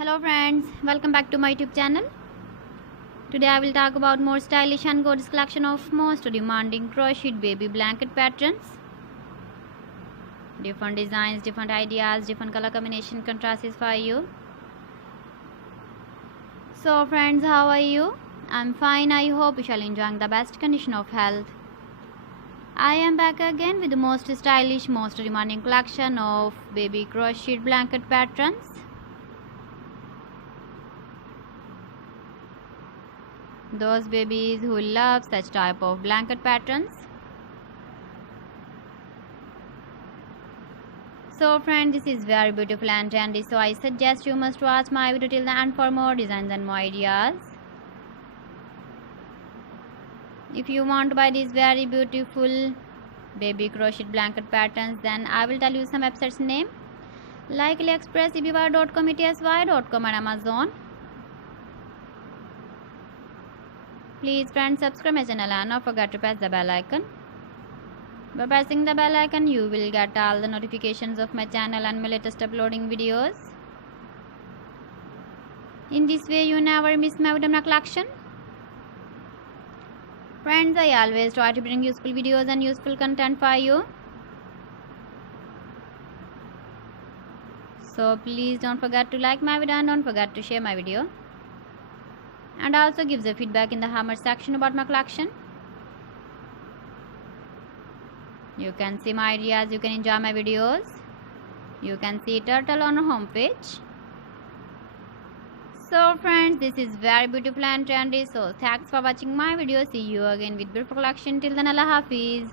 Hello friends, welcome back to my YouTube channel. Today I will talk about more stylish and gorgeous collection of most demanding crocheted baby blanket patterns. Different designs, different ideas, different color combination contrasts for you. So friends, how are you? I'm fine. I hope you shall enjoy the best condition of health. I am back again with the most stylish, most demanding collection of baby crocheted blanket patterns. Those babies who love such type of blanket patterns. So friend, this is very beautiful and trendy, so I suggest you must watch my video till the end for more designs and more ideas. If you want to buy these very beautiful baby crocheted blanket patterns, then I will tell you some websites name like AliExpress, eBay.com, etsy.com and Amazon. Please friends, subscribe my channel and don't forget to press the bell icon. By pressing the bell icon, you will get all the notifications of my channel and my latest uploading videos. In this way, you never miss my video collection. Friends, I always try to bring useful videos and useful content for you. So please don't forget to like my video and don't forget to share my video. And also give the feedback in the comment section about my collection. You can see my ideas, you can enjoy my videos. You can see turtle on our homepage. So friends, this is very beautiful and trendy. So thanks for watching my video. See you again with beautiful collection. Till then, Allah Hafiz.